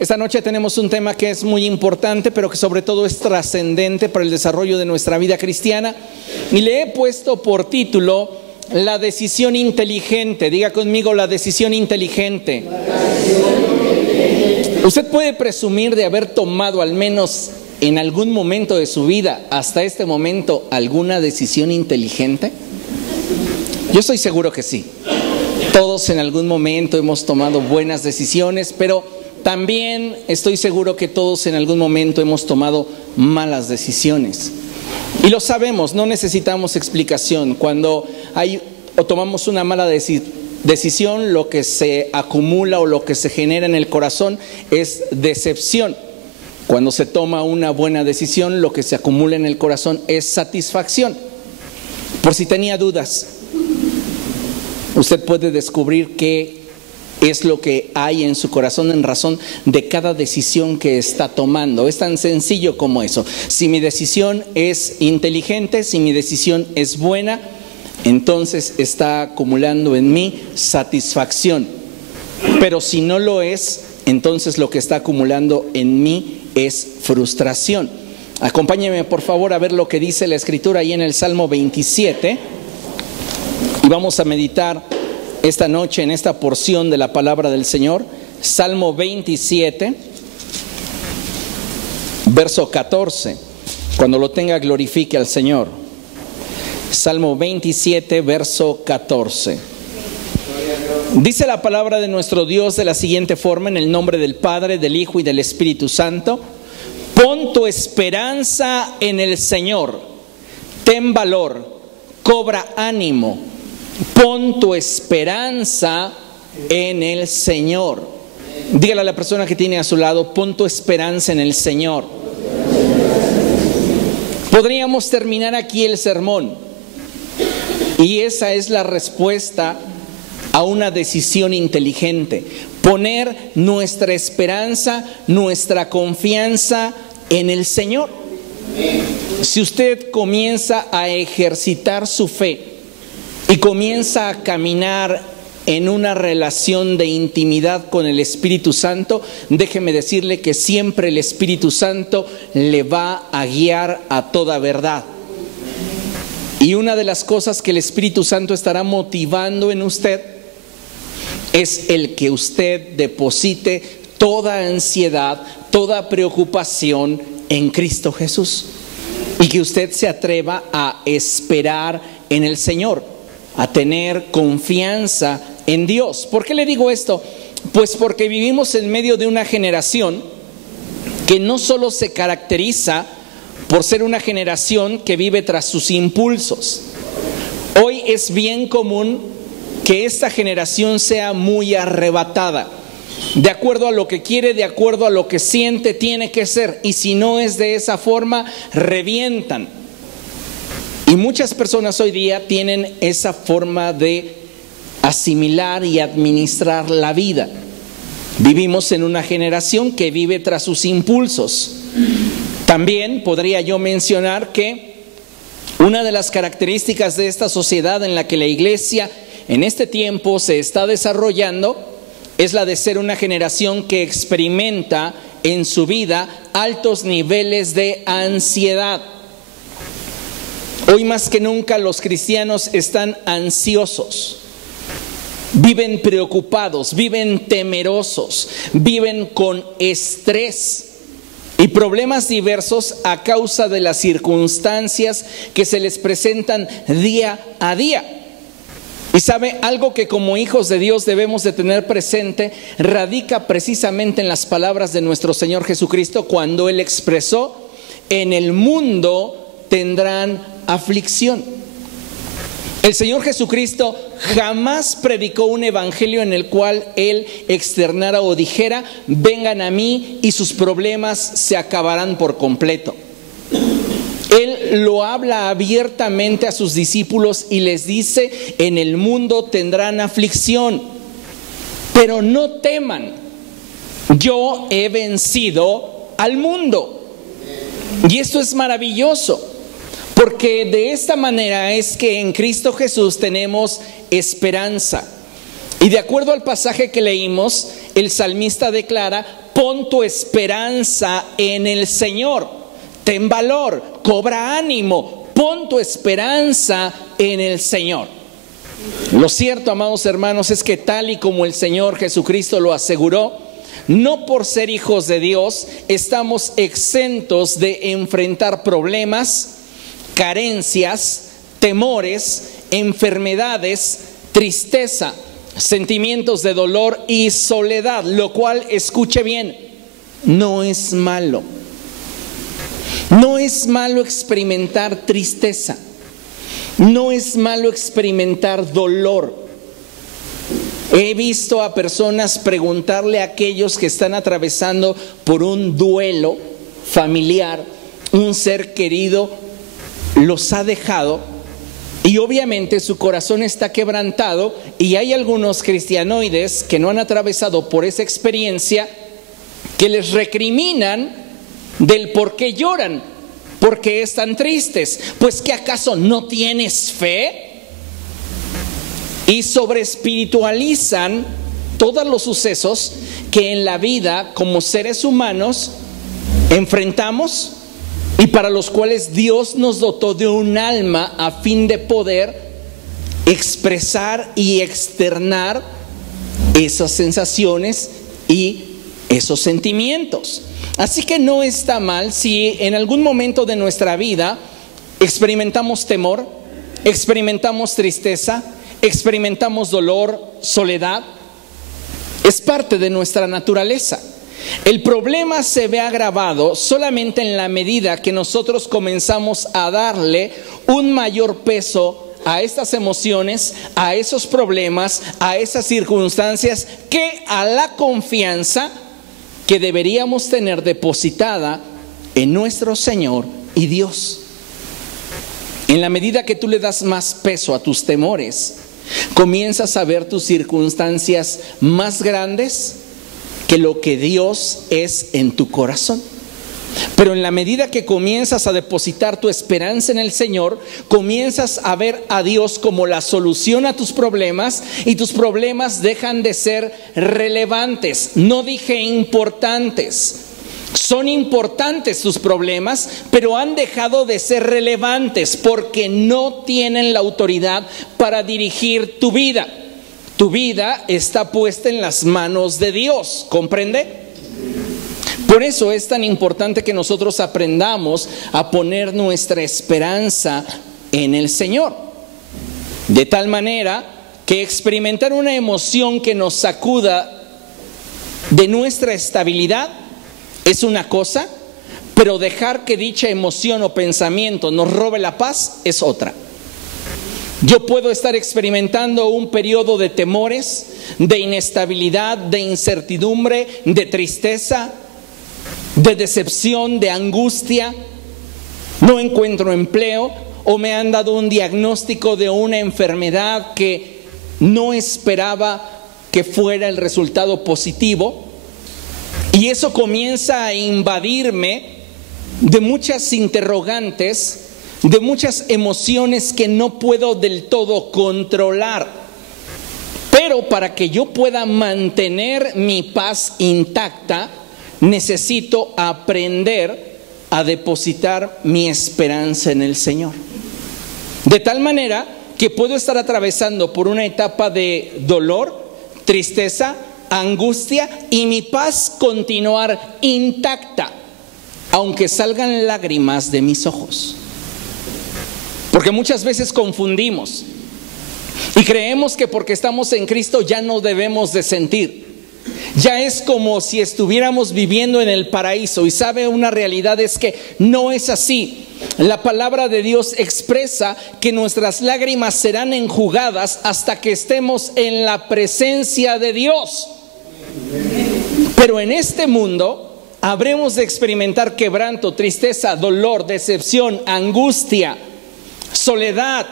Esta noche tenemos un tema que es muy importante, pero que sobre todo es trascendente para el desarrollo de nuestra vida cristiana. Y le he puesto por título la decisión inteligente. Diga conmigo, la decisión inteligente. ¿Usted puede presumir de haber tomado al menos en algún momento de su vida, hasta este momento, alguna decisión inteligente? Yo estoy seguro que sí. Todos en algún momento hemos tomado buenas decisiones, pero también estoy seguro que todos en algún momento hemos tomado malas decisiones. Y lo sabemos, no necesitamos explicación. Cuando tomamos una mala decisión, lo que se acumula o lo que se genera en el corazón es decepción. Cuando se toma una buena decisión, lo que se acumula en el corazón es satisfacción. Por si tenía dudas, usted puede descubrir qué es lo que hay en su corazón en razón de cada decisión que está tomando. Es tan sencillo como eso. Si mi decisión es inteligente, si mi decisión es buena, entonces está acumulando en mí satisfacción. Pero si no lo es, entonces lo que está acumulando en mí es frustración. Acompáñeme por favor a ver lo que dice la Escritura ahí en el Salmo 27. Y vamos a meditar esta noche en esta porción de la palabra del Señor. Salmo 27, verso 14. Cuando lo tenga, glorifique al Señor. Salmo 27, verso 14. Dice la palabra de nuestro Dios de la siguiente forma: en el nombre del Padre, del Hijo y del Espíritu Santo. Pon tu esperanza en el Señor. Ten valor, cobra ánimo. Pon tu esperanza en el Señor. Dígale a la persona que tiene a su lado: pon tu esperanza en el Señor. Podríamos terminar aquí el sermón, y esa es la respuesta a una decisión inteligente. Poner nuestra esperanza, nuestra confianza en el Señor. Si usted comienza a ejercitar su fe y comienza a caminar en una relación de intimidad con el Espíritu Santo, déjeme decirle que siempre el Espíritu Santo le va a guiar a toda verdad. Y una de las cosas que el Espíritu Santo estará motivando en usted es el que usted deposite toda ansiedad, toda preocupación en Cristo Jesús, y que usted se atreva a esperar en el Señor, a tener confianza en Dios. ¿Por qué le digo esto? Pues porque vivimos en medio de una generación que no solo se caracteriza por ser una generación que vive tras sus impulsos. Hoy es bien común que esta generación sea muy arrebatada. De acuerdo a lo que quiere, de acuerdo a lo que siente, tiene que ser. Y si no es de esa forma, revientan. Y muchas personas hoy día tienen esa forma de asimilar y administrar la vida. Vivimos en una generación que vive tras sus impulsos. También podría yo mencionar que una de las características de esta sociedad en la que la iglesia en este tiempo se está desarrollando es la de ser una generación que experimenta en su vida altos niveles de ansiedad. Hoy más que nunca los cristianos están ansiosos, viven preocupados, viven temerosos, viven con estrés y problemas diversos a causa de las circunstancias que se les presentan día a día. Y sabe, algo que como hijos de Dios debemos de tener presente radica precisamente en las palabras de nuestro Señor Jesucristo cuando Él expresó: en el mundo tendrán aflicción. El Señor Jesucristo jamás predicó un evangelio en el cual Él externara o dijera: vengan a mí y sus problemas se acabarán por completo. Él lo habla abiertamente a sus discípulos y les dice: en el mundo tendrán aflicción, pero no teman, yo he vencido al mundo. Y esto es maravilloso, porque de esta manera es que en Cristo Jesús tenemos esperanza. Y de acuerdo al pasaje que leímos, el salmista declara: pon tu esperanza en el Señor, ten valor, cobra ánimo, pon tu esperanza en el Señor. Lo cierto, amados hermanos, es que tal y como el Señor Jesucristo lo aseguró, no por ser hijos de Dios estamos exentos de enfrentar problemas, carencias, temores, enfermedades, tristeza, sentimientos de dolor y soledad, lo cual, escuche bien, no es malo. No es malo experimentar tristeza. No es malo experimentar dolor. He visto a personas preguntarle a aquellos que están atravesando por un duelo familiar, un ser querido los ha dejado, y obviamente su corazón está quebrantado, y hay algunos cristianoides que no han atravesado por esa experiencia que les recriminan del por qué lloran, por qué están tristes. Pues ¿que acaso no tienes fe? Y sobreespiritualizan todos los sucesos que en la vida como seres humanos enfrentamos y para los cuales Dios nos dotó de un alma a fin de poder expresar y externar esas sensaciones y esos sentimientos. Así que no está mal si en algún momento de nuestra vida experimentamos temor, experimentamos tristeza, experimentamos dolor, soledad. Es parte de nuestra naturaleza. El problema se ve agravado solamente en la medida que nosotros comenzamos a darle un mayor peso a estas emociones, a esos problemas, a esas circunstancias, que a la confianza que deberíamos tener depositada en nuestro Señor y Dios. En la medida que tú le das más peso a tus temores, comienzas a ver tus circunstancias más grandes que lo que Dios es en tu corazón. Pero en la medida que comienzas a depositar tu esperanza en el Señor, comienzas a ver a Dios como la solución a tus problemas, y tus problemas dejan de ser relevantes. No dije importantes. Son importantes tus problemas, pero han dejado de ser relevantes porque no tienen la autoridad para dirigir tu vida. Tu vida está puesta en las manos de Dios, ¿comprende? Por eso es tan importante que nosotros aprendamos a poner nuestra esperanza en el Señor. De tal manera que experimentar una emoción que nos sacuda de nuestra estabilidad es una cosa, pero dejar que dicha emoción o pensamiento nos robe la paz es otra. Yo puedo estar experimentando un periodo de temores, de inestabilidad, de incertidumbre, de tristeza, de decepción, de angustia. No encuentro empleo, o me han dado un diagnóstico de una enfermedad que no esperaba que fuera el resultado positivo. Y eso comienza a invadirme de muchas interrogantes, de muchas emociones que no puedo del todo controlar. Pero para que yo pueda mantener mi paz intacta, necesito aprender a depositar mi esperanza en el Señor. De tal manera que puedo estar atravesando por una etapa de dolor, tristeza, angustia, y mi paz continuar intacta, aunque salgan lágrimas de mis ojos. Porque muchas veces confundimos y creemos que porque estamos en Cristo ya no debemos de sentir. Ya es como si estuviéramos viviendo en el paraíso, y sabe, una realidad es que no es así. La palabra de Dios expresa que nuestras lágrimas serán enjugadas hasta que estemos en la presencia de Dios. Pero en este mundo habremos de experimentar quebranto, tristeza, dolor, decepción, angustia, soledad.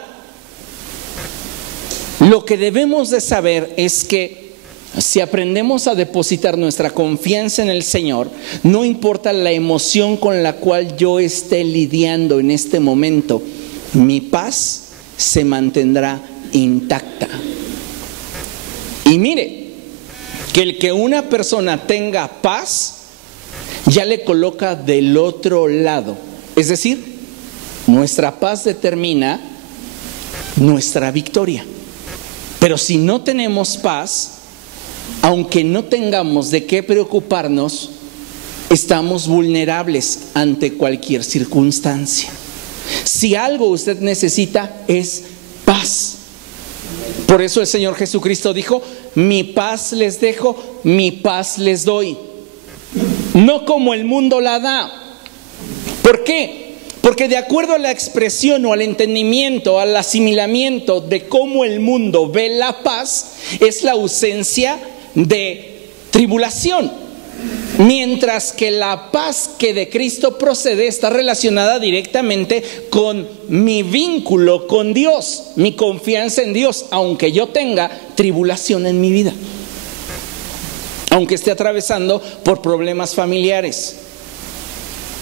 Lo que debemos de saber es que si aprendemos a depositar nuestra confianza en el Señor, no importa la emoción con la cual yo esté lidiando en este momento, mi paz se mantendrá intacta. Y mire, que el que una persona tenga paz, ya le coloca del otro lado. Es decir, nuestra paz determina nuestra victoria. Pero si no tenemos paz, aunque no tengamos de qué preocuparnos, estamos vulnerables ante cualquier circunstancia. Si algo usted necesita es paz. Por eso el Señor Jesucristo dijo: mi paz les dejo, mi paz les doy. No como el mundo la da. ¿Por qué? Porque de acuerdo a la expresión o al entendimiento, al asimilamiento de cómo el mundo ve la paz, es la ausencia de tribulación. Mientras que la paz que de Cristo procede está relacionada directamente con mi vínculo con Dios, mi confianza en Dios, aunque yo tenga tribulación en mi vida, aunque esté atravesando por problemas familiares,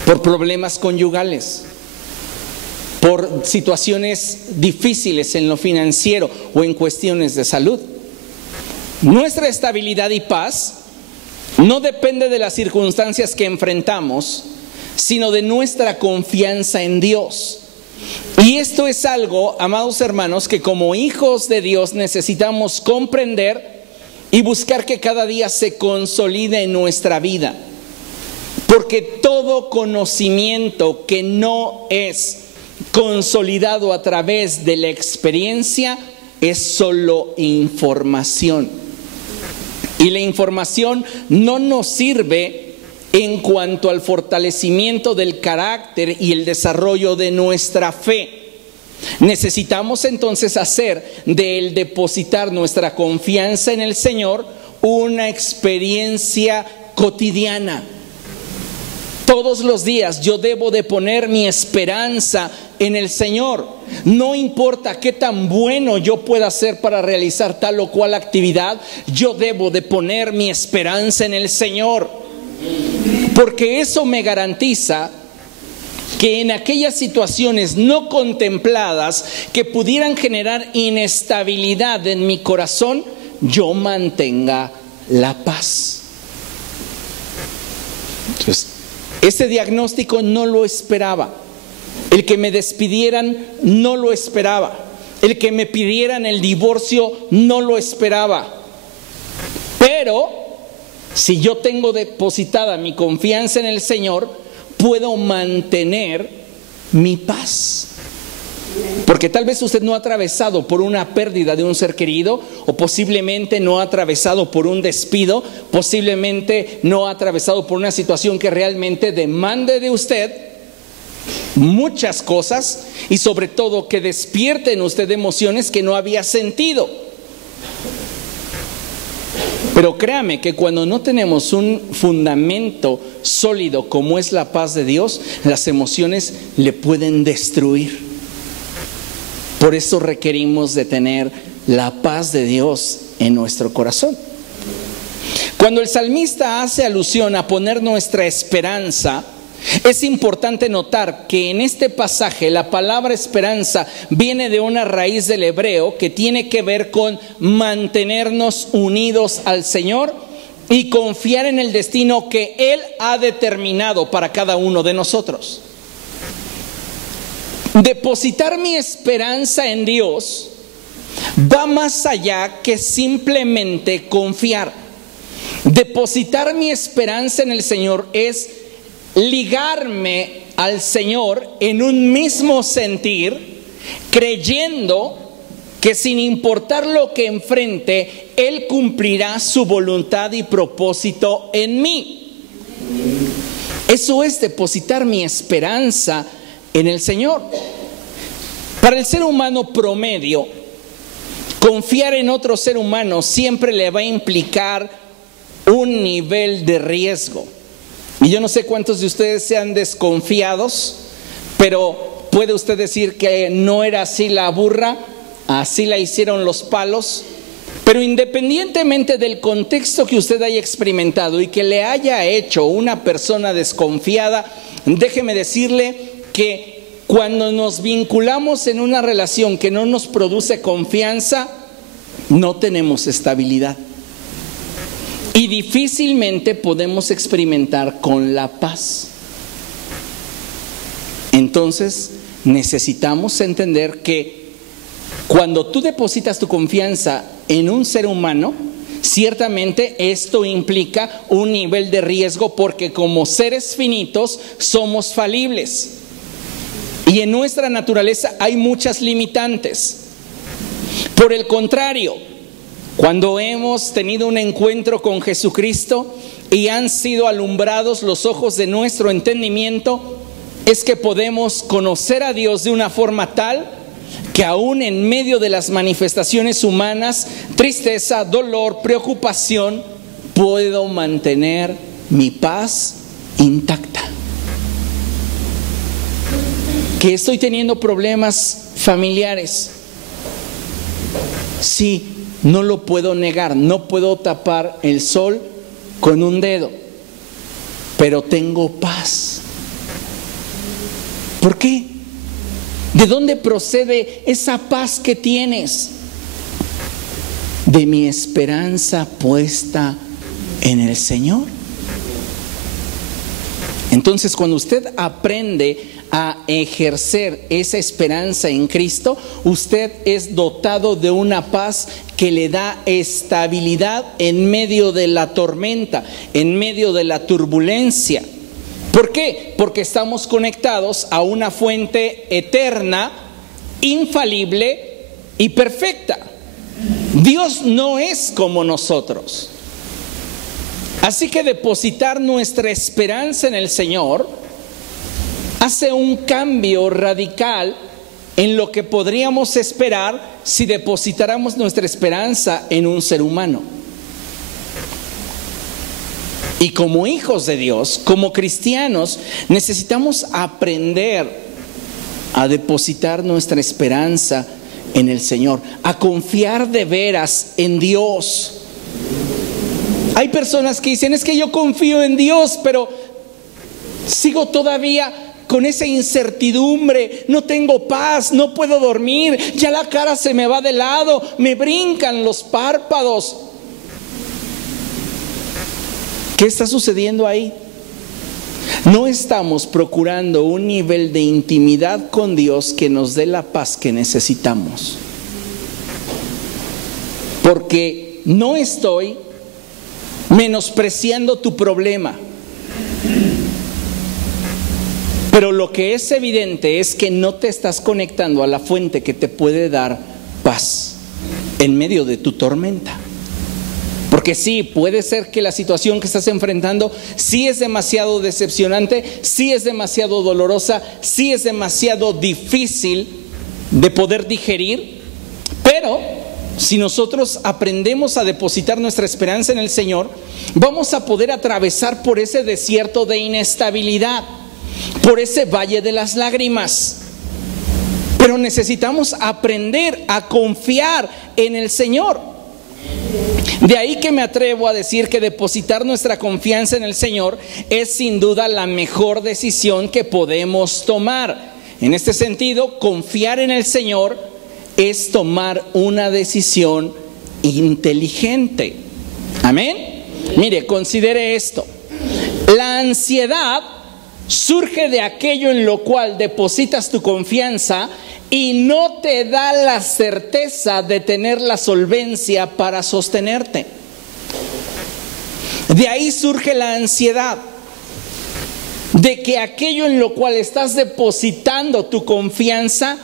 por problemas conyugales, por situaciones difíciles en lo financiero o en cuestiones de salud. Nuestra estabilidad y paz no depende de las circunstancias que enfrentamos, sino de nuestra confianza en Dios. Y esto es algo, amados hermanos, que como hijos de Dios necesitamos comprender y buscar que cada día se consolide en nuestra vida. Porque todo conocimiento que no es consolidado a través de la experiencia es solo información. Y la información no nos sirve en cuanto al fortalecimiento del carácter y el desarrollo de nuestra fe. Necesitamos entonces hacer del depositar nuestra confianza en el Señor una experiencia cotidiana. Todos los días yo debo de poner mi esperanza en el Señor. No importa qué tan bueno yo pueda ser para realizar tal o cual actividad, yo debo de poner mi esperanza en el Señor. Porque eso me garantiza que en aquellas situaciones no contempladas que pudieran generar inestabilidad en mi corazón, yo mantenga la paz. Entonces, ese diagnóstico no lo esperaba. El que me despidieran no lo esperaba. El que me pidieran el divorcio no lo esperaba. Pero si yo tengo depositada mi confianza en el Señor, puedo mantener mi paz. Porque tal vez usted no ha atravesado por una pérdida de un ser querido, o posiblemente no ha atravesado por un despido, posiblemente no ha atravesado por una situación que realmente demande de usted muchas cosas, y sobre todo que despierte en usted emociones que no había sentido. Pero créame que cuando no tenemos un fundamento sólido como es la paz de Dios, las emociones le pueden destruir. Por eso requerimos de tener la paz de Dios en nuestro corazón. Cuando el salmista hace alusión a poner nuestra esperanza, es importante notar que en este pasaje la palabra esperanza viene de una raíz del hebreo que tiene que ver con mantenernos unidos al Señor y confiar en el destino que Él ha determinado para cada uno de nosotros. Depositar mi esperanza en Dios va más allá que simplemente confiar. Depositar mi esperanza en el Señor es ligarme al Señor en un mismo sentir, creyendo que sin importar lo que enfrente, Él cumplirá su voluntad y propósito en mí. Eso es depositar mi esperanza en el Señor. Para el ser humano promedio, confiar en otro ser humano siempre le va a implicar un nivel de riesgo. Y yo no sé cuántos de ustedes sean desconfiados, pero ¿puede usted decir que no era así la burra? Así la hicieron los palos. Pero independientemente del contexto que usted haya experimentado y que le haya hecho una persona desconfiada, déjeme decirle que cuando nos vinculamos en una relación que no nos produce confianza, no tenemos estabilidad. Y difícilmente podemos experimentar con la paz. Entonces, necesitamos entender que cuando tú depositas tu confianza en un ser humano, ciertamente esto implica un nivel de riesgo, porque como seres finitos somos falibles. Y en nuestra naturaleza hay muchas limitantes. Por el contrario, cuando hemos tenido un encuentro con Jesucristo y han sido alumbrados los ojos de nuestro entendimiento, es que podemos conocer a Dios de una forma tal que aún en medio de las manifestaciones humanas, tristeza, dolor, preocupación, puedo mantener mi paz intacta. Que estoy teniendo problemas familiares. Sí, no lo puedo negar, no puedo tapar el sol con un dedo, pero tengo paz. ¿Por qué? ¿De dónde procede esa paz que tienes? De mi esperanza puesta en el Señor. Entonces, cuando usted aprende a ejercer esa esperanza en Cristo, usted es dotado de una paz que le da estabilidad en medio de la tormenta, en medio de la turbulencia. ¿Por qué? Porque estamos conectados a una fuente eterna, infalible y perfecta. Dios no es como nosotros. Así que depositar nuestra esperanza en el Señor hace un cambio radical en lo que podríamos esperar si depositáramos nuestra esperanza en un ser humano. Y como hijos de Dios, como cristianos, necesitamos aprender a depositar nuestra esperanza en el Señor, a confiar de veras en Dios. Hay personas que dicen, es que yo confío en Dios, pero sigo todavía con esa incertidumbre, no tengo paz, no puedo dormir, ya la cara se me va de lado, me brincan los párpados. ¿Qué está sucediendo ahí? No estamos procurando un nivel de intimidad con Dios que nos dé la paz que necesitamos. Porque no estoy menospreciando tu problema, pero lo que es evidente es que no te estás conectando a la fuente que te puede dar paz en medio de tu tormenta. Porque sí, puede ser que la situación que estás enfrentando sí es demasiado decepcionante, sí es demasiado dolorosa, sí es demasiado difícil de poder digerir, pero si nosotros aprendemos a depositar nuestra esperanza en el Señor, vamos a poder atravesar por ese desierto de inestabilidad, por ese valle de las lágrimas. Pero necesitamos aprender a confiar en el Señor. De ahí que me atrevo a decir que depositar nuestra confianza en el Señor es sin duda la mejor decisión que podemos tomar. En este sentido, confiar en el Señor es tomar una decisión inteligente. Amén. Mire, considere esto. La ansiedad surge de aquello en lo cual depositas tu confianza y no te da la certeza de tener la solvencia para sostenerte. De ahí surge la ansiedad, de que aquello en lo cual estás depositando tu confianza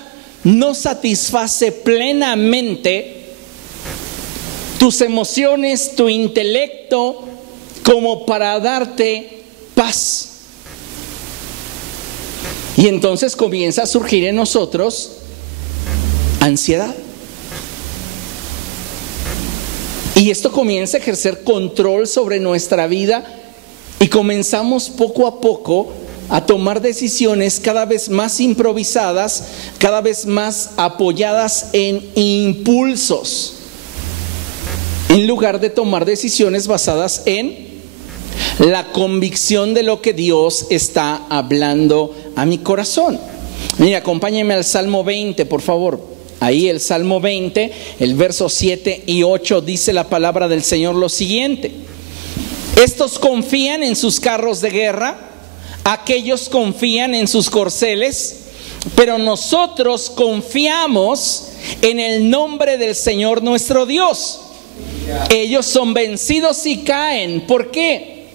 no satisface plenamente tus emociones, tu intelecto, como para darte paz. Y entonces comienza a surgir en nosotros ansiedad. Y esto comienza a ejercer control sobre nuestra vida y comenzamos poco a poco a tomar decisiones cada vez más improvisadas, cada vez más apoyadas en impulsos, en lugar de tomar decisiones basadas en la convicción de lo que Dios está hablando a mi corazón. Mira, acompáñenme al Salmo 20, por favor. Ahí el Salmo 20, el verso 7 y 8 dice la palabra del Señor lo siguiente: estos confían en sus carros de guerra, aquellos confían en sus corceles, pero nosotros confiamos en el nombre del Señor nuestro Dios. Ellos son vencidos y caen. ¿Por qué?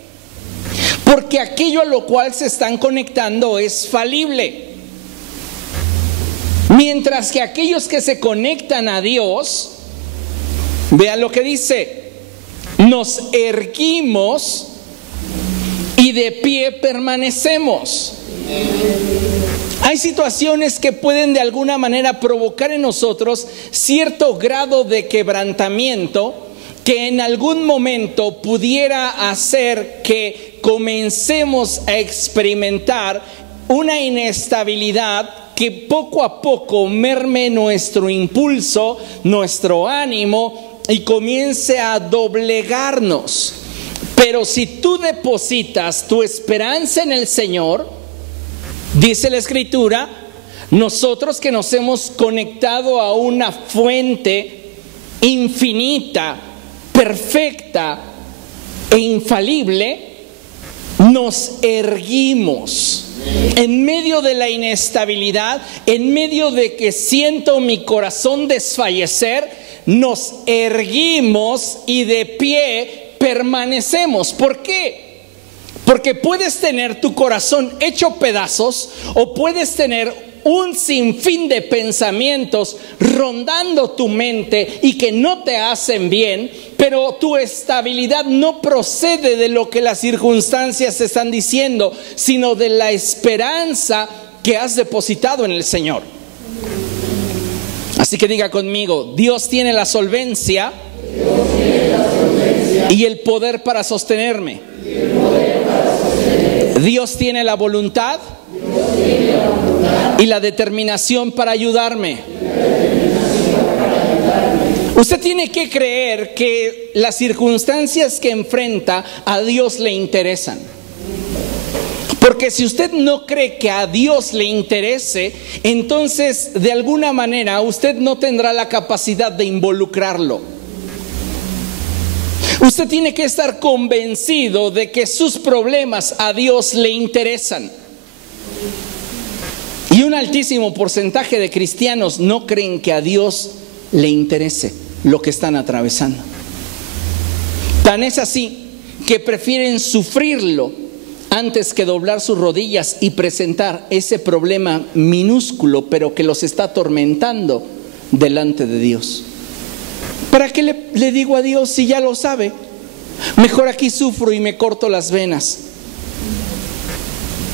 Porque aquello a lo cual se están conectando es falible. Mientras que aquellos que se conectan a Dios, vean lo que dice: nos erguimos y de pie permanecemos. Hay situaciones que pueden de alguna manera provocar en nosotros cierto grado de quebrantamiento que en algún momento pudiera hacer que comencemos a experimentar una inestabilidad que poco a poco merme nuestro impulso, nuestro ánimo y comience a doblegarnos. Pero si tú depositas tu esperanza en el Señor, dice la Escritura, nosotros que nos hemos conectado a una fuente infinita, perfecta e infalible, nos erguimos. En medio de la inestabilidad, en medio de que siento mi corazón desfallecer, nos erguimos y de pie permanecemos. ¿Por qué? Porque puedes tener tu corazón hecho pedazos o puedes tener un sinfín de pensamientos rondando tu mente y que no te hacen bien, pero tu estabilidad no procede de lo que las circunstancias te están diciendo, sino de la esperanza que has depositado en el Señor. Así que diga conmigo: Dios tiene la solvencia y el poder para sostenerme. Dios tiene la voluntad y la determinación para ayudarme. Usted tiene que creer que las circunstancias que enfrenta a Dios le interesan. Porque si usted no cree que a Dios le interese, entonces de alguna manera usted no tendrá la capacidad de involucrarlo. Usted tiene que estar convencido de que sus problemas a Dios le interesan. Y un altísimo porcentaje de cristianos no creen que a Dios le interese lo que están atravesando. Tan es así que prefieren sufrirlo antes que doblar sus rodillas y presentar ese problema minúsculo, pero que los está atormentando, delante de Dios. ¿Para qué le digo a Dios si ya lo sabe? Mejor aquí sufro y me corto las venas.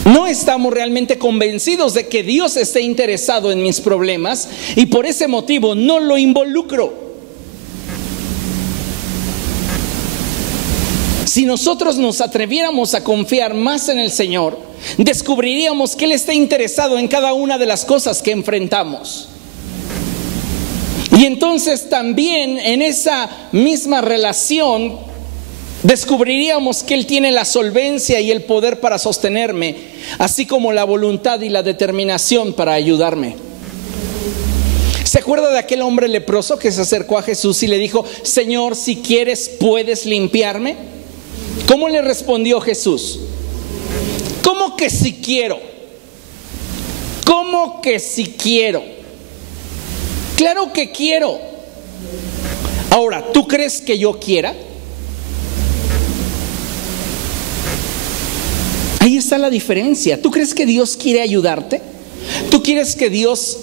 No estamos realmente convencidos de que Dios esté interesado en mis problemas y por ese motivo no lo involucro. Si nosotros nos atreviéramos a confiar más en el Señor, descubriríamos que Él está interesado en cada una de las cosas que enfrentamos. Y entonces también en esa misma relación descubriríamos que Él tiene la solvencia y el poder para sostenerme, así como la voluntad y la determinación para ayudarme. ¿Se acuerda de aquel hombre leproso que se acercó a Jesús y le dijo: Señor, si quieres, ¿puedes limpiarme? ¿Cómo le respondió Jesús? ¿Cómo que si quiero? ¿Cómo que si quiero? Claro que quiero. Ahora, ¿tú crees que yo quiera? Ahí está la diferencia. ¿Tú crees que Dios quiere ayudarte? ¿Tú crees que Dios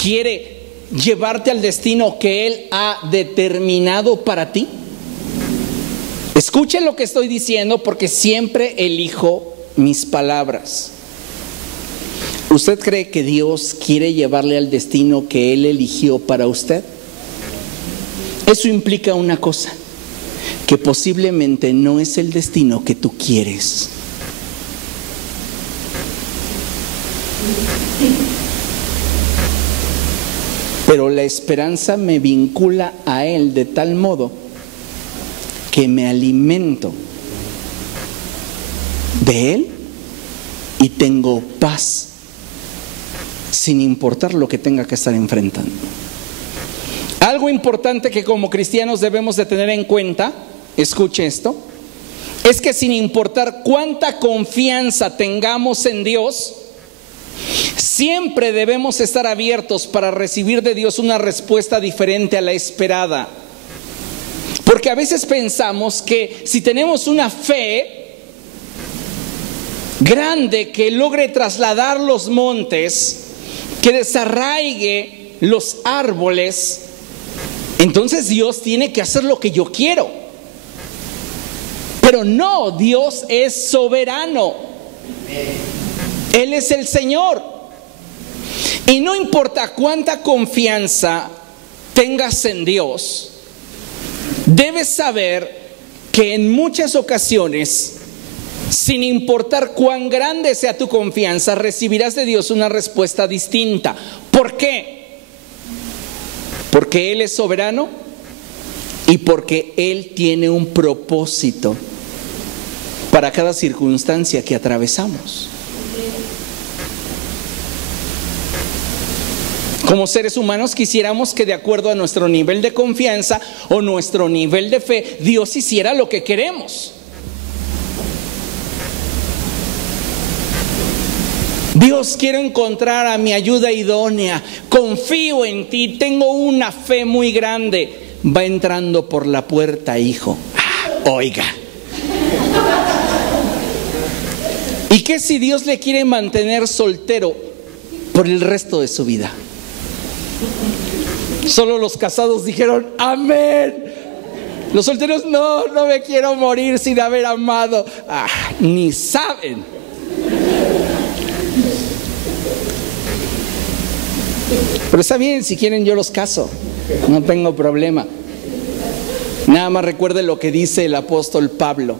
quiere llevarte al destino que Él ha determinado para ti? Escuchen lo que estoy diciendo, porque siempre elijo mis palabras. ¿Usted cree que Dios quiere llevarle al destino que Él eligió para usted? Eso implica una cosa, que posiblemente no es el destino que tú quieres. Pero la esperanza me vincula a Él de tal modo que me alimento de Él y tengo paz sin importar lo que tenga que estar enfrentando. Algo importante que como cristianos debemos de tener en cuenta, escuche esto, es que sin importar cuánta confianza tengamos en Dios, siempre debemos estar abiertos para recibir de Dios una respuesta diferente a la esperada. Porque a veces pensamos que si tenemos una fe grande que logre trasladar los montes, que desarraigue los árboles, entonces Dios tiene que hacer lo que yo quiero. Pero no, Dios es soberano. Él es el Señor. Y no importa cuánta confianza tengas en Dios, debes saber que en muchas ocasiones, sin importar cuán grande sea tu confianza, recibirás de Dios una respuesta distinta. ¿Por qué? Porque Él es soberano y porque Él tiene un propósito para cada circunstancia que atravesamos. Como seres humanos quisiéramos que de acuerdo a nuestro nivel de confianza o nuestro nivel de fe, Dios hiciera lo que queremos. Dios, quiero encontrar a mi ayuda idónea, confío en ti, tengo una fe muy grande. Va entrando por la puerta, hijo. Oiga. ¿Y qué si Dios le quiere mantener soltero por el resto de su vida? Solo los casados dijeron amén. Los solteros, no me quiero morir sin haber amado. Ni saben. Pero está bien, si quieren yo los caso, no tengo problema. Nada más recuerde lo que dice el apóstol Pablo: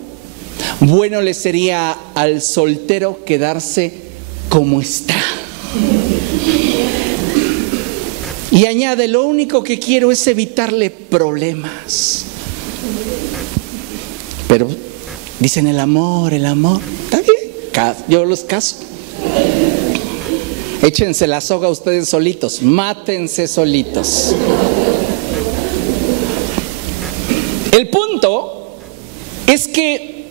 bueno le sería al soltero quedarse como está. Y añade, lo único que quiero es evitarle problemas. Pero dicen el amor, está bien, yo los caso. Échense la soga ustedes solitos, mátense solitos. El punto es que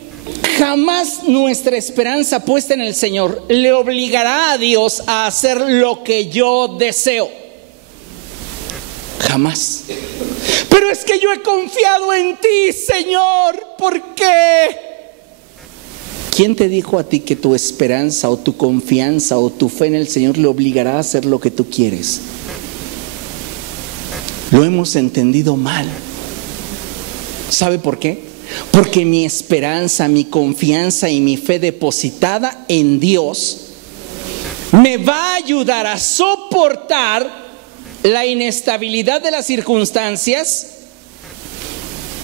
jamás nuestra esperanza puesta en el Señor le obligará a Dios a hacer lo que yo deseo. Jamás. Pero es que yo he confiado en ti, Señor, ¿por qué? ¿Quién te dijo a ti que tu esperanza o tu confianza o tu fe en el Señor le obligará a hacer lo que tú quieres? Lo hemos entendido mal. ¿Sabe por qué? Porque mi esperanza, mi confianza y mi fe depositada en Dios me va a ayudar a soportar la inestabilidad de las circunstancias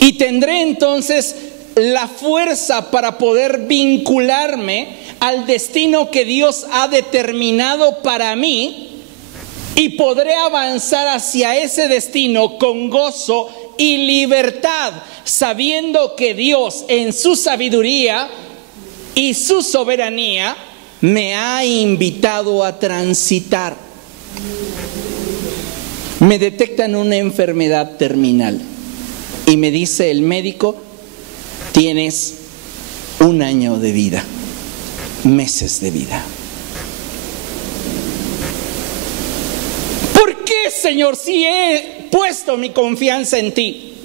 y tendré entonces la fuerza para poder vincularme al destino que Dios ha determinado para mí y podré avanzar hacia ese destino con gozo y libertad, sabiendo que Dios en su sabiduría y su soberanía me ha invitado a transitar. Me detectan una enfermedad terminal y me dice el médico: tienes 1 año de vida, meses de vida. ¿Por qué, Señor, si he puesto mi confianza en ti?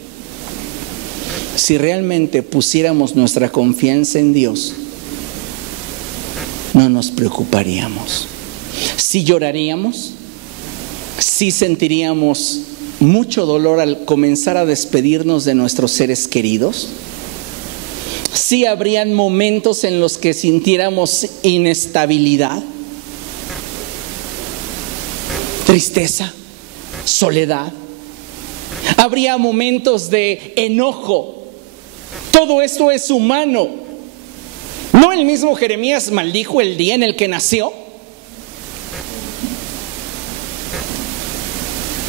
Si realmente pusiéramos nuestra confianza en Dios, no nos preocuparíamos. Sí lloraríamos, sí sentiríamos mucho dolor al comenzar a despedirnos de nuestros seres queridos. Sí habrían momentos en los que sintiéramos inestabilidad, tristeza, soledad. Habría momentos de enojo. Todo esto es humano. ¿No el mismo Jeremías maldijo el día en el que nació?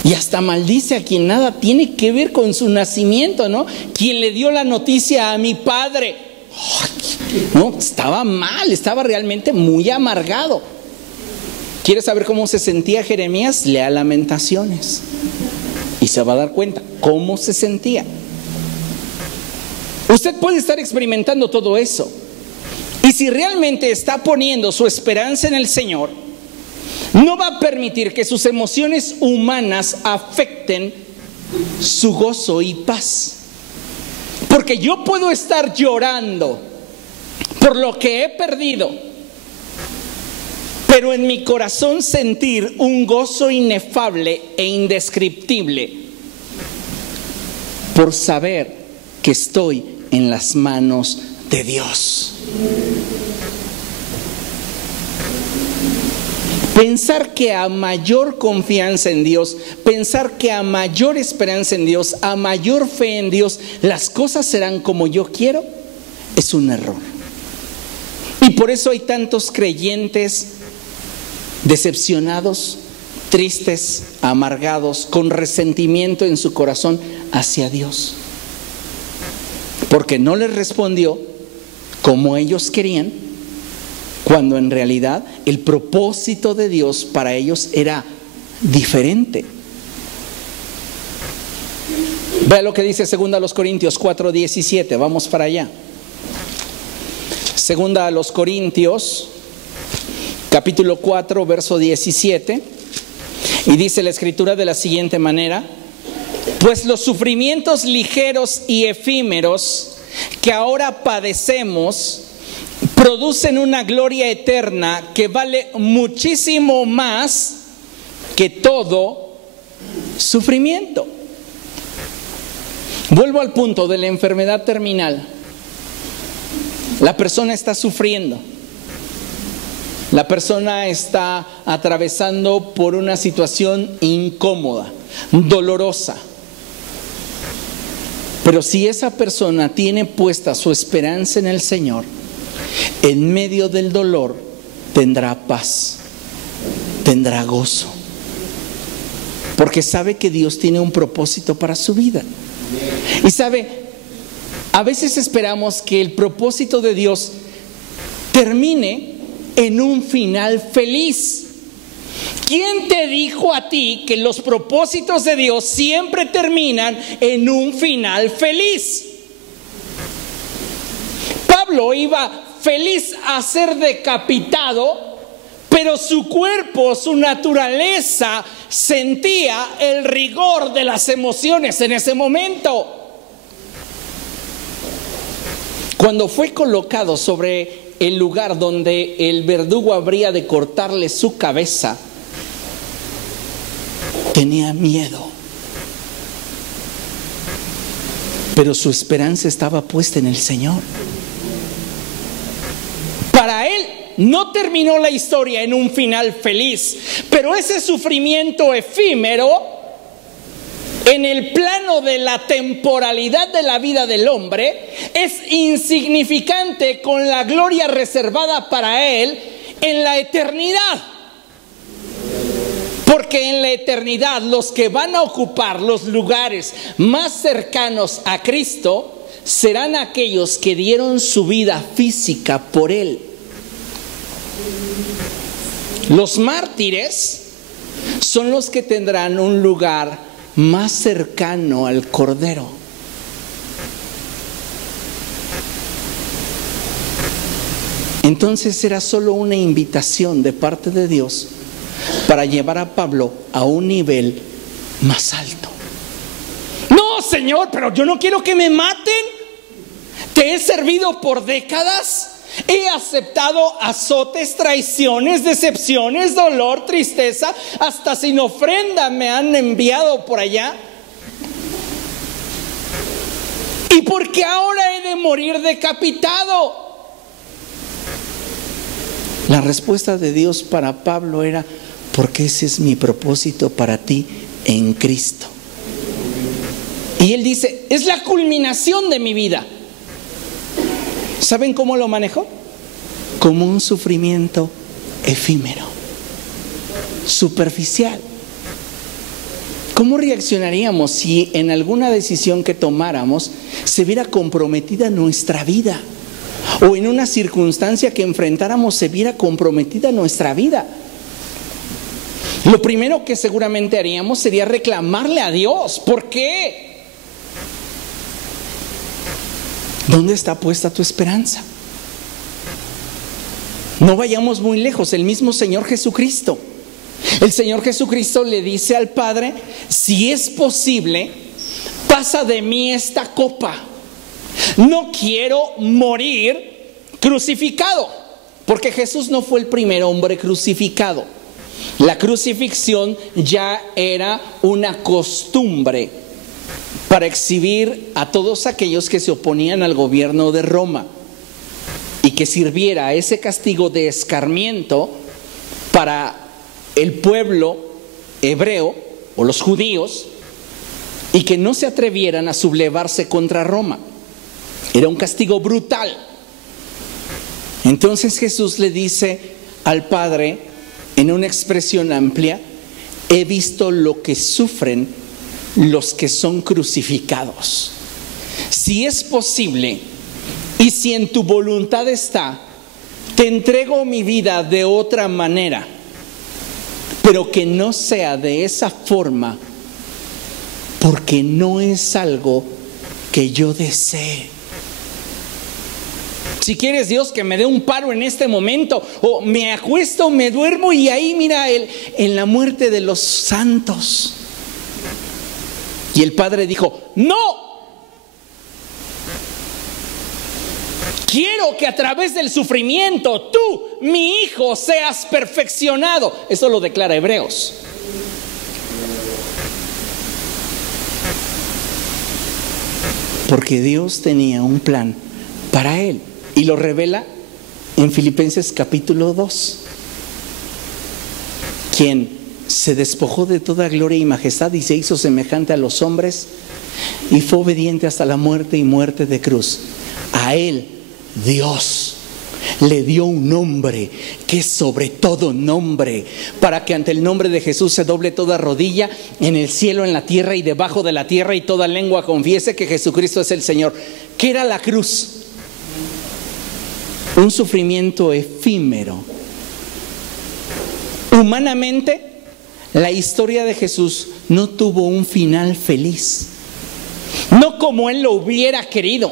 Y hasta maldice a quien nada tiene que ver con su nacimiento, ¿no? Quien le dio la noticia a mi padre. No, estaba mal, estaba realmente muy amargado. ¿Quieres saber cómo se sentía Jeremías? Lea Lamentaciones. Y se va a dar cuenta cómo se sentía. Usted puede estar experimentando todo eso. Y si realmente está poniendo su esperanza en el Señor, no va a permitir que sus emociones humanas afecten su gozo y paz. Porque yo puedo estar llorando por lo que he perdido, pero en mi corazón sentir un gozo inefable e indescriptible por saber que estoy en las manos de Dios. Pensar que a mayor confianza en Dios, pensar que a mayor esperanza en Dios, a mayor fe en Dios, las cosas serán como yo quiero, es un error. Y por eso hay tantos creyentes decepcionados, tristes, amargados, con resentimiento en su corazón hacia Dios. Porque no les respondió como ellos querían, cuando en realidad el propósito de Dios para ellos era diferente. Vea lo que dice 2 Corintios 4:17, vamos para allá. 2 Corintios capítulo 4 verso 17, y dice la escritura de la siguiente manera: pues los sufrimientos ligeros y efímeros que ahora padecemos producen una gloria eterna que vale muchísimo más que todo sufrimiento. Vuelvo al punto de la enfermedad terminal. La persona está sufriendo. La persona está atravesando por una situación incómoda, dolorosa. Pero si esa persona tiene puesta su esperanza en el Señor, en medio del dolor tendrá paz, tendrá gozo, porque sabe que Dios tiene un propósito para su vida. Y sabe, a veces esperamos que el propósito de Dios termine en un final feliz. ¿Quién te dijo a ti que los propósitos de Dios siempre terminan en un final feliz? Pablo iba feliz a ser decapitado, pero su cuerpo, su naturaleza, sentía el rigor de las emociones en ese momento. Cuando fue colocado sobre el lugar donde el verdugo habría de cortarle su cabeza, tenía miedo, pero su esperanza estaba puesta en el Señor. Para él no terminó la historia en un final feliz, pero ese sufrimiento efímero, en el plano de la temporalidad de la vida del hombre, es insignificante con la gloria reservada para él en la eternidad. Porque en la eternidad los que van a ocupar los lugares más cercanos a Cristo serán aquellos que dieron su vida física por Él. Los mártires son los que tendrán un lugar más cercano al Cordero. Entonces era solo una invitación de parte de Dios para llevar a Pablo a un nivel más alto. No, Señor, pero yo no quiero que me maten. Te he servido por décadas. He aceptado azotes, traiciones, decepciones, dolor, tristeza. Hasta sin ofrenda me han enviado por allá. ¿Y por qué ahora he de morir decapitado? La respuesta de Dios para Pablo era: porque ese es mi propósito para ti en Cristo. Y él dice: es la culminación de mi vida. ¿Saben cómo lo manejó? Como un sufrimiento efímero, superficial. ¿Cómo reaccionaríamos si en alguna decisión que tomáramos se viera comprometida nuestra vida? O en una circunstancia que enfrentáramos se viera comprometida nuestra vida. lo primero que seguramente haríamos sería reclamarle a Dios. ¿Por qué? ¿Dónde está puesta tu esperanza? No vayamos muy lejos, el mismo Señor Jesucristo. El Señor Jesucristo le dice al Padre: si es posible, pasa de mí esta copa. No quiero morir crucificado, porque Jesús no fue el primer hombre crucificado. La crucifixión ya era una costumbre para exhibir a todos aquellos que se oponían al gobierno de Roma, y que sirviera ese castigo de escarmiento para el pueblo hebreo o los judíos, y que no se atrevieran a sublevarse contra Roma. Era un castigo brutal. Entonces Jesús le dice al Padre en una expresión amplia: he visto lo que sufren los que son crucificados. Si es posible y si en tu voluntad está, te entrego mi vida de otra manera, pero que no sea de esa forma, porque no es algo que yo desee. Si quieres, Dios, que me dé un paro en este momento, o me acuesto, me duermo, y ahí mira en la muerte de los santos. Y el Padre dijo: no, quiero que a través del sufrimiento tú, mi hijo, seas perfeccionado. Eso lo declara Hebreos. Porque Dios tenía un plan para él, y lo revela en Filipenses capítulo 2. Quien se despojó de toda gloria y majestad y se hizo semejante a los hombres, y fue obediente hasta la muerte y muerte de cruz. A él Dios le dio un nombre que es sobre todo nombre, para que ante el nombre de Jesús se doble toda rodilla, en el cielo, en la tierra y debajo de la tierra, y toda lengua confiese que Jesucristo es el Señor. ¿Qué era la cruz? Un sufrimiento efímero. Humanamente, la historia de Jesús no tuvo un final feliz, no como él lo hubiera querido,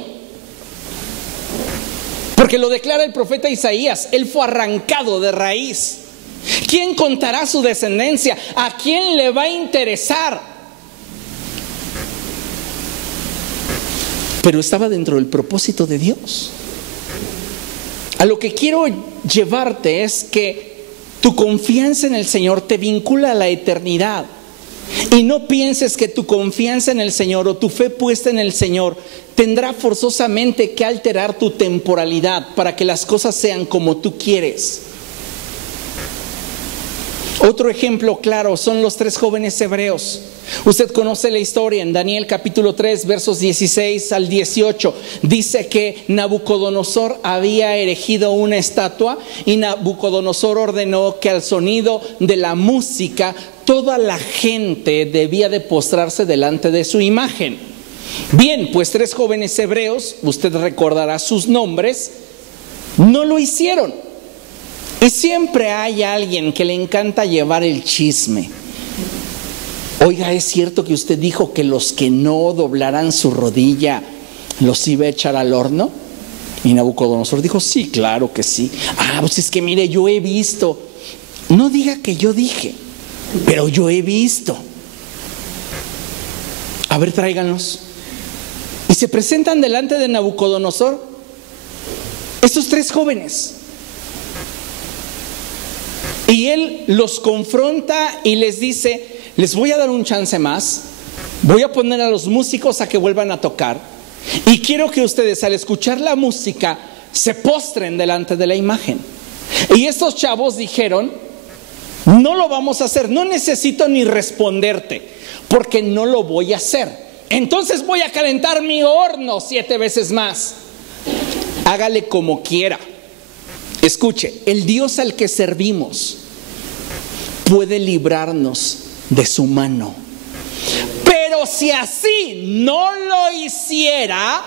porque lo declara el profeta Isaías: él fue arrancado de raíz. ¿Quién contará su descendencia? ¿A quién le va a interesar? Pero estaba dentro del propósito de Dios. A lo que quiero llevarte es que tu confianza en el Señor te vincula a la eternidad. Y no pienses que tu confianza en el Señor o tu fe puesta en el Señor tendrá forzosamente que alterar tu temporalidad para que las cosas sean como tú quieres. Otro ejemplo claro son los 3 jóvenes hebreos. Usted conoce la historia. En Daniel capítulo 3, versos 16 al 18, dice que Nabucodonosor había erigido una estatua, y Nabucodonosor ordenó que al sonido de la música toda la gente debía de postrarse delante de su imagen. Bien, pues 3 jóvenes hebreos, usted recordará sus nombres, no lo hicieron. Y siempre hay alguien que le encanta llevar el chisme. Oiga, ¿es cierto que usted dijo que los que no doblaran su rodilla los iba a echar al horno? Y Nabucodonosor dijo: sí, claro que sí. Pues es que mire, yo he visto. No diga que yo dije, pero yo he visto. A ver, tráiganlos. Y se presentan delante de Nabucodonosor estos 3 jóvenes. Y él los confronta y les dice: les voy a dar un chance más, voy a poner a los músicos a que vuelvan a tocar, y quiero que ustedes, al escuchar la música, se postren delante de la imagen. Y estos chavos dijeron: no lo vamos a hacer, no necesito ni responderte, porque no lo voy a hacer. Entonces voy a calentar mi horno 7 veces más. Hágale como quiera. Escuche, el Dios al que servimos puede librarnos de su mano. Pero si así no lo hiciera,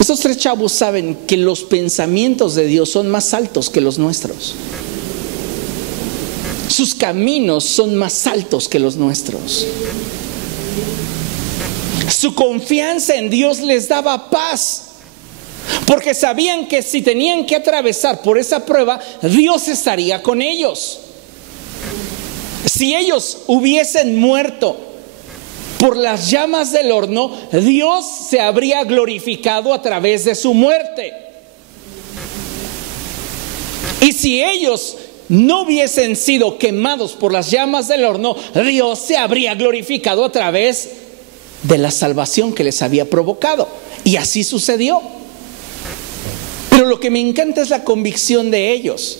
Estos 3 chavos saben que los pensamientos de Dios son más altos que los nuestros. Sus caminos son más altos que los nuestros. Su confianza en Dios les daba paz, porque sabían que si tenían que atravesar por esa prueba, Dios estaría con ellos. Si ellos hubiesen muerto por las llamas del horno, Dios se habría glorificado a través de su muerte. Y si ellos no hubiesen sido quemados por las llamas del horno, Dios se habría glorificado a través de la salvación que les había provocado. Y así sucedió. Pero lo que me encanta es la convicción de ellos.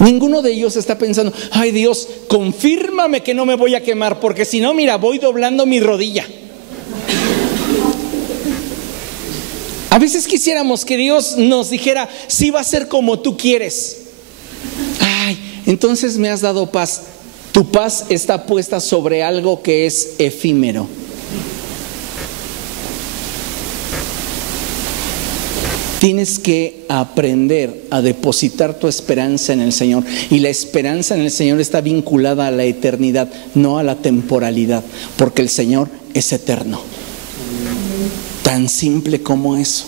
Ninguno de ellos está pensando: ay Dios, confírmame que no me voy a quemar, porque si no, mira, voy doblando mi rodilla. A veces quisiéramos que Dios nos dijera: sí, va a ser como tú quieres. Ay, entonces me has dado paz. Tu paz está puesta sobre algo que es efímero. Tienes que aprender a depositar tu esperanza en el Señor. Y la esperanza en el Señor está vinculada a la eternidad, no a la temporalidad, porque el Señor es eterno. Tan simple como eso.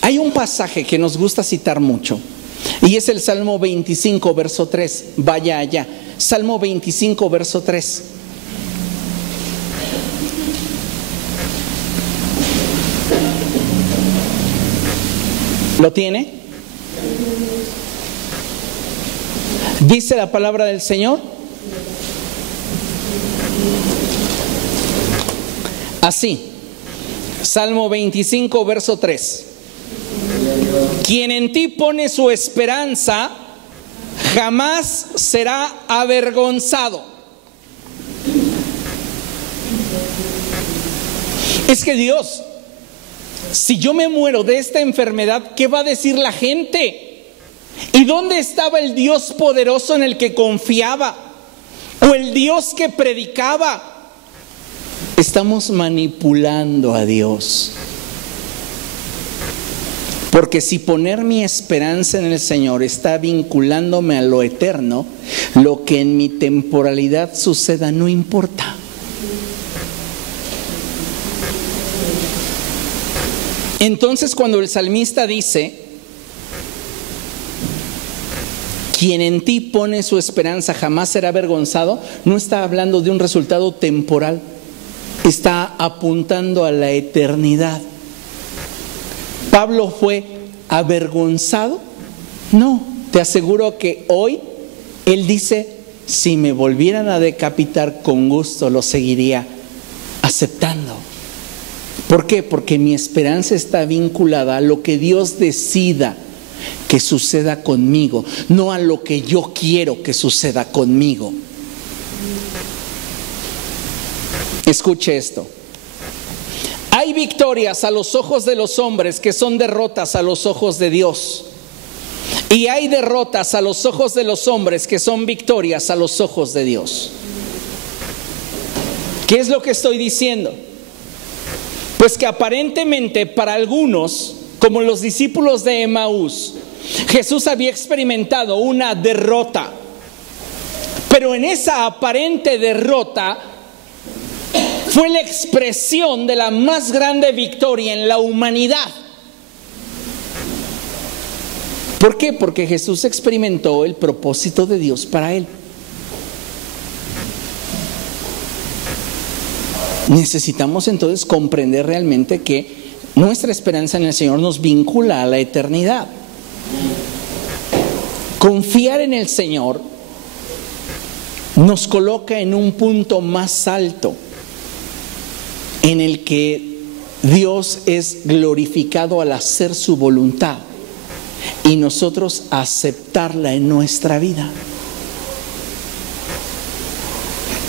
Hay un pasaje que nos gusta citar mucho, y es el Salmo 25, verso 3. Vaya allá. Salmo 25, verso 3. ¿Lo tiene? Dice la palabra del Señor así. Salmo 25, verso 3. Quien en ti pone su esperanza jamás será avergonzado. Es que Dios, si yo me muero de esta enfermedad, ¿qué va a decir la gente? ¿Y dónde estaba el Dios poderoso en el que confiaba? ¿O el Dios que predicaba? Estamos manipulando a Dios. Porque si poner mi esperanza en el Señor está vinculándome a lo eterno, lo que en mi temporalidad suceda no importa. Entonces, cuando el salmista dice: quien en ti pone su esperanza jamás será avergonzado, no está hablando de un resultado temporal, está apuntando a la eternidad. ¿Pablo fue avergonzado? No, te aseguro que hoy él dice: si me volvieran a decapitar, con gusto lo seguiría aceptando. ¿Por qué? Porque mi esperanza está vinculada a lo que Dios decida que suceda conmigo, no a lo que yo quiero que suceda conmigo. Escuche esto. Hay victorias a los ojos de los hombres que son derrotas a los ojos de Dios. Y hay derrotas a los ojos de los hombres que son victorias a los ojos de Dios. ¿Qué es lo que estoy diciendo? Pues que aparentemente para algunos, como los discípulos de Emaús, Jesús había experimentado una derrota. Pero en esa aparente derrota fue la expresión de la más grande victoria en la humanidad. ¿Por qué? Porque Jesús experimentó el propósito de Dios para él. Necesitamos entonces comprender realmente que nuestra esperanza en el Señor nos vincula a la eternidad. Confiar en el Señor nos coloca en un punto más alto, en el que Dios es glorificado al hacer su voluntad y nosotros aceptarla en nuestra vida.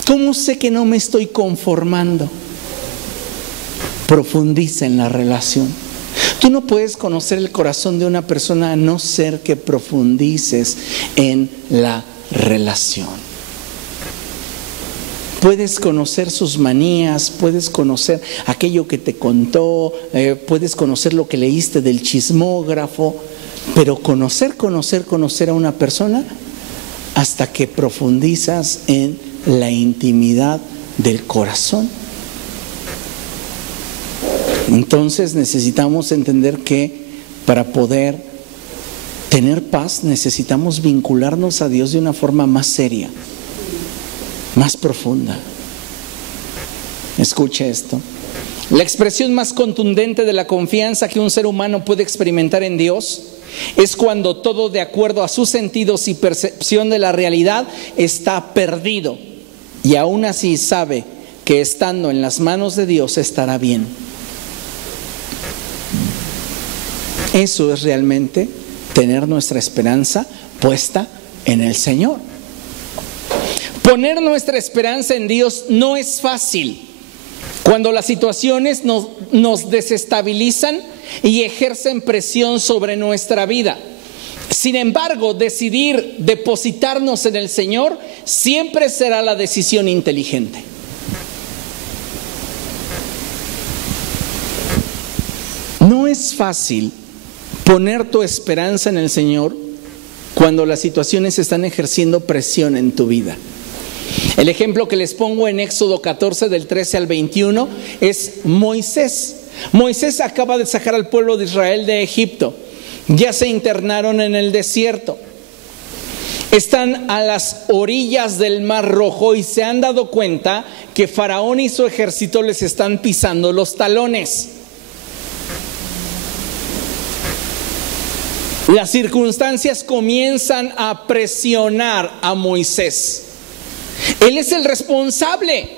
¿Cómo sé que no me estoy conformando? Profundiza en la relación. Tú no puedes conocer el corazón de una persona a no ser que profundices en la relación. Puedes conocer sus manías, puedes conocer aquello que te contó, puedes conocer lo que leíste del chismógrafo, pero conocer a una persona hasta que profundizas en la intimidad del corazón. Entonces necesitamos entender que para poder tener paz necesitamos vincularnos a Dios de una forma más seria, más profunda. Escuche esto. La expresión más contundente de la confianza que un ser humano puede experimentar en Dios es cuando todo, de acuerdo a sus sentidos y percepción de la realidad, está perdido y aún así sabe que estando en las manos de Dios estará bien. Eso es realmente tener nuestra esperanza puesta en el Señor. Poner nuestra esperanza en Dios no es fácil cuando las situaciones nos desestabilizan y ejercen presión sobre nuestra vida. Sin embargo, decidir depositarnos en el Señor siempre será la decisión inteligente. No es fácil poner tu esperanza en el Señor cuando las situaciones están ejerciendo presión en tu vida. El ejemplo que les pongo en Éxodo 14 del 13 al 21 es Moisés. Moisés acaba de sacar al pueblo de Israel de Egipto. Ya se internaron en el desierto. Están a las orillas del Mar Rojo y se han dado cuenta que Faraón y su ejército les están pisando los talones. Las circunstancias comienzan a presionar a Moisés. Él es el responsable.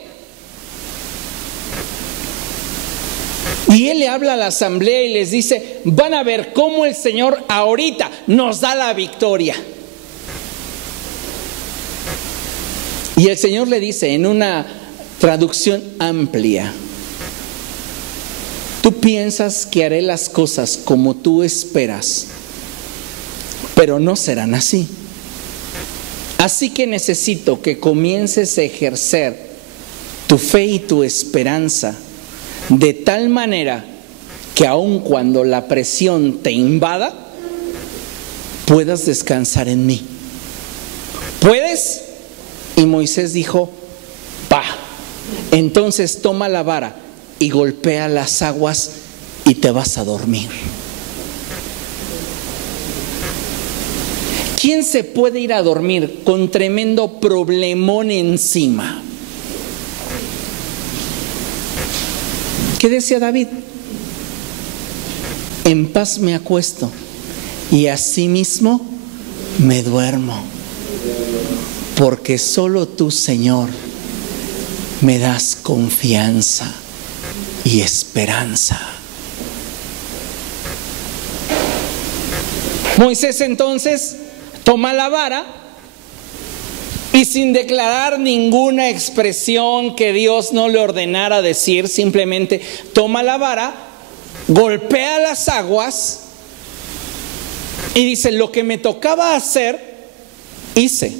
Y él le habla a la asamblea y les dice: van a ver cómo el Señor ahorita nos da la victoria. Y el Señor le dice en una traducción amplia: tú piensas que haré las cosas como tú esperas, pero no serán así. Así que necesito que comiences a ejercer tu fe y tu esperanza de tal manera que aun cuando la presión te invada, puedas descansar en mí. ¿Puedes? Y Moisés dijo: va. Entonces toma la vara y golpea las aguas y te vas a dormir. ¿Quién se puede ir a dormir con tremendo problemón encima? ¿Qué decía David? En paz me acuesto y asimismo me duermo, porque solo tú, Señor, me das confianza y esperanza. Moisés entonces toma la vara y, sin declarar ninguna expresión que Dios no le ordenara decir, simplemente toma la vara, golpea las aguas y dice: lo que me tocaba hacer, hice.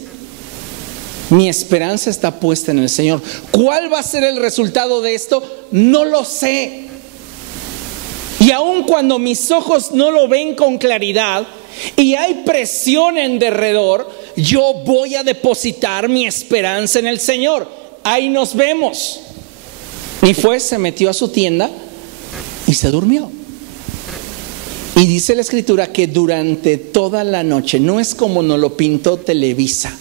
Mi esperanza está puesta en el Señor. ¿Cuál va a ser el resultado de esto? No lo sé. Y aun cuando mis ojos no lo ven con claridad y hay presión en derredor, yo voy a depositar mi esperanza en el Señor. Ahí nos vemos. Y fue, se metió a su tienda y se durmió. Y dice la Escritura que durante toda la noche, no es como nos lo pintó Televisa,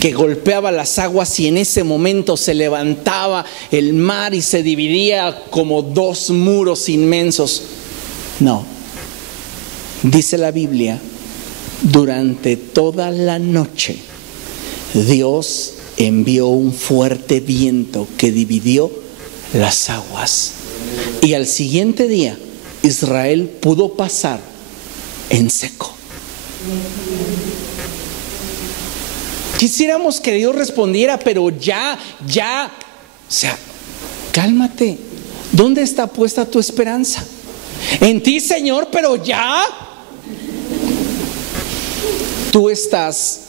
que golpeaba las aguas y en ese momento se levantaba el mar y se dividía como dos muros inmensos. No, dice la Biblia, durante toda la noche Dios envió un fuerte viento que dividió las aguas, y al siguiente día Israel pudo pasar en seco. Quisiéramos que Dios respondiera, pero ya, o sea, cálmate. ¿Dónde está puesta tu esperanza? En ti, Señor, pero ya. Tú estás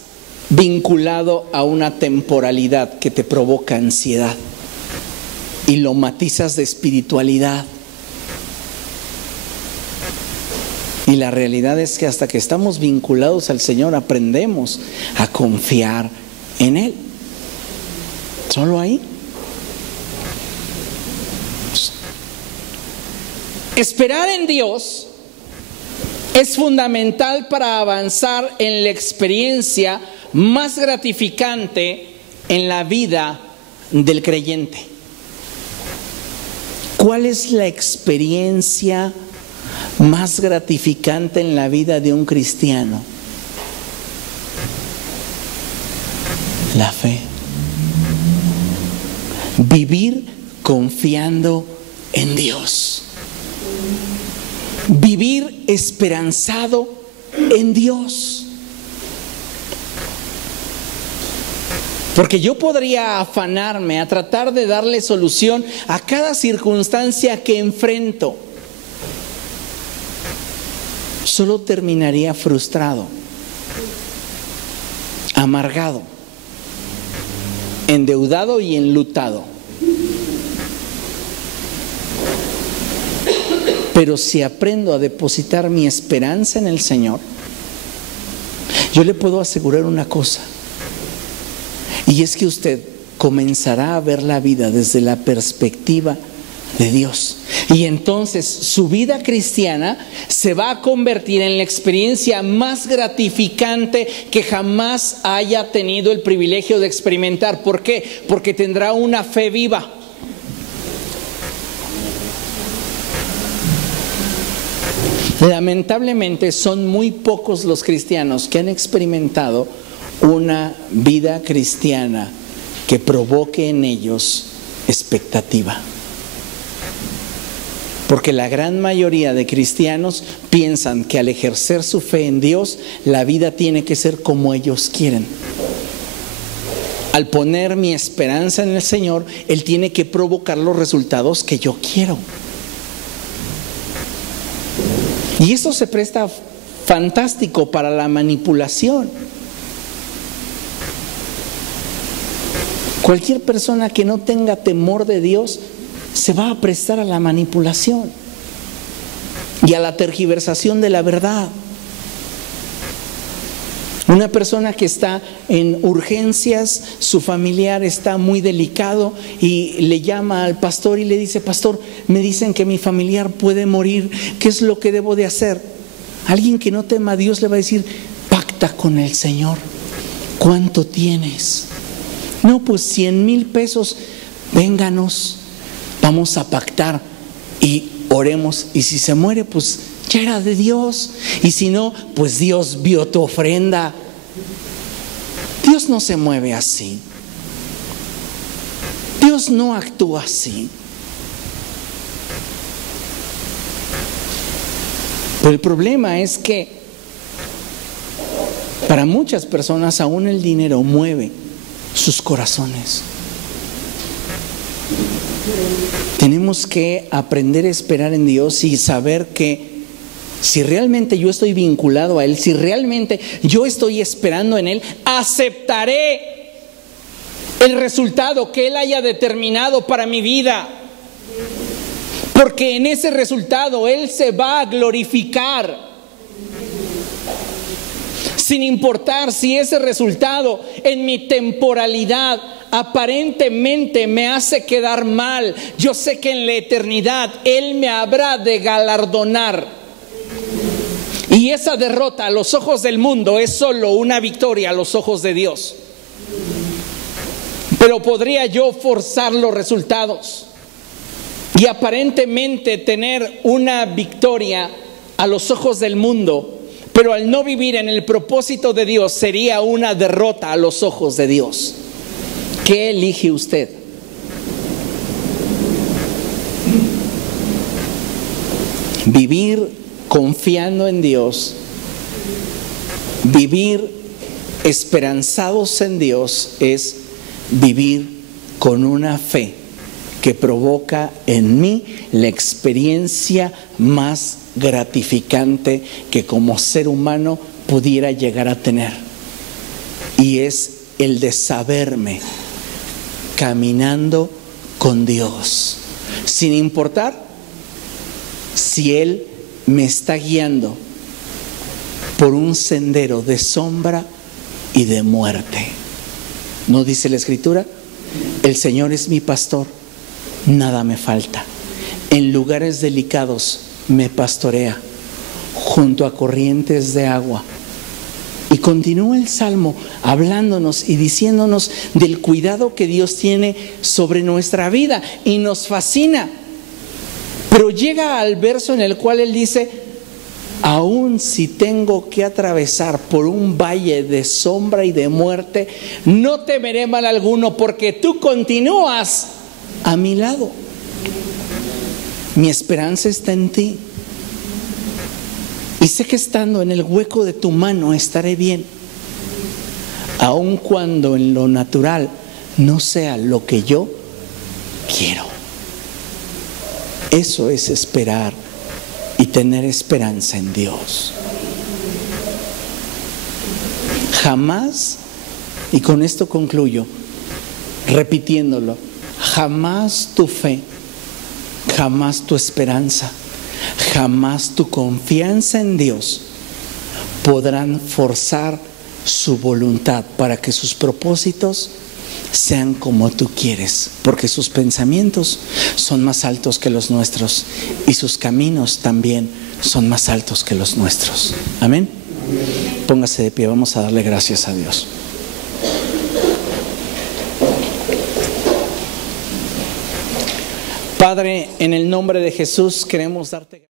vinculado a una temporalidad que te provoca ansiedad y lo matizas de espiritualidad. Y la realidad es que hasta que estamos vinculados al Señor aprendemos a confiar en Él. Solo ahí. Esperar en Dios es fundamental para avanzar en la experiencia más gratificante en la vida del creyente. ¿Cuál es la experiencia más gratificante en la vida de un cristiano? La fe. Vivir confiando en Dios. Vivir esperanzado en Dios. Porque yo podría afanarme a tratar de darle solución a cada circunstancia que enfrento. Solo terminaría frustrado, amargado, endeudado y enlutado. Pero si aprendo a depositar mi esperanza en el Señor, yo le puedo asegurar una cosa, y es que usted comenzará a ver la vida desde la perspectiva de Dios. Y entonces su vida cristiana se va a convertir en la experiencia más gratificante que jamás haya tenido el privilegio de experimentar. ¿Por qué? Porque tendrá una fe viva. Lamentablemente son muy pocos los cristianos que han experimentado una vida cristiana que provoque en ellos expectativa. Porque la gran mayoría de cristianos piensan que al ejercer su fe en Dios, la vida tiene que ser como ellos quieren. Al poner mi esperanza en el Señor, Él tiene que provocar los resultados que yo quiero. Y eso se presta fantástico para la manipulación. Cualquier persona que no tenga temor de Dios se va a prestar a la manipulación y a la tergiversación de la verdad. Una persona que está en urgencias, su familiar está muy delicado y le llama al pastor y le dice: pastor, me dicen que mi familiar puede morir, ¿qué es lo que debo de hacer? Alguien que no tema a Dios le va a decir: pacta con el Señor. ¿Cuánto tienes? No, pues 100,000 pesos, vénganos, vamos a pactar y oremos, y si se muere, pues ya era de Dios, y si no, pues Dios vio tu ofrenda. Dios no se mueve así. Dios no actúa así. Pero el problema es que para muchas personas aún el dinero mueve sus corazones. Tenemos que aprender a esperar en Dios y saber que si realmente yo estoy vinculado a Él, si realmente yo estoy esperando en Él, aceptaré el resultado que Él haya determinado para mi vida. Porque en ese resultado Él se va a glorificar. Sin importar si ese resultado en mi temporalidad aparentemente me hace quedar mal, yo sé que en la eternidad Él me habrá de galardonar. Y esa derrota a los ojos del mundo es solo una victoria a los ojos de Dios. Pero podría yo forzar los resultados y aparentemente tener una victoria a los ojos del mundo, pero al no vivir en el propósito de Dios sería una derrota a los ojos de Dios. ¿Qué elige usted? Vivir confiando en Dios, vivir esperanzados en Dios, es vivir con una fe que provoca en mí la experiencia más gratificante que como ser humano pudiera llegar a tener. y es el de saberme caminando con Dios, sin importar si Él me está guiando por un sendero de sombra y de muerte. ¿No dice la Escritura? El Señor es mi pastor, nada me falta. En lugares delicados me pastorea, junto a corrientes de agua. Y continúa el Salmo hablándonos y diciéndonos del cuidado que Dios tiene sobre nuestra vida, y nos fascina. Pero llega al verso en el cual Él dice: aun si tengo que atravesar por un valle de sombra y de muerte, no temeré mal alguno, porque tú continúas a mi lado. Mi esperanza está en ti. Y sé que estando en el hueco de tu mano estaré bien, aun cuando en lo natural no sea lo que yo quiero. Eso es esperar y tener esperanza en Dios. Jamás, y con esto concluyo, repitiéndolo, jamás tu fe, jamás tu esperanza, jamás tu confianza en Dios podrán forzar su voluntad para que sus propósitos sean como tú quieres, porque sus pensamientos son más altos que los nuestros y sus caminos también son más altos que los nuestros. Amén. Póngase de pie, vamos a darle gracias a Dios. Padre, en el nombre de Jesús queremos darte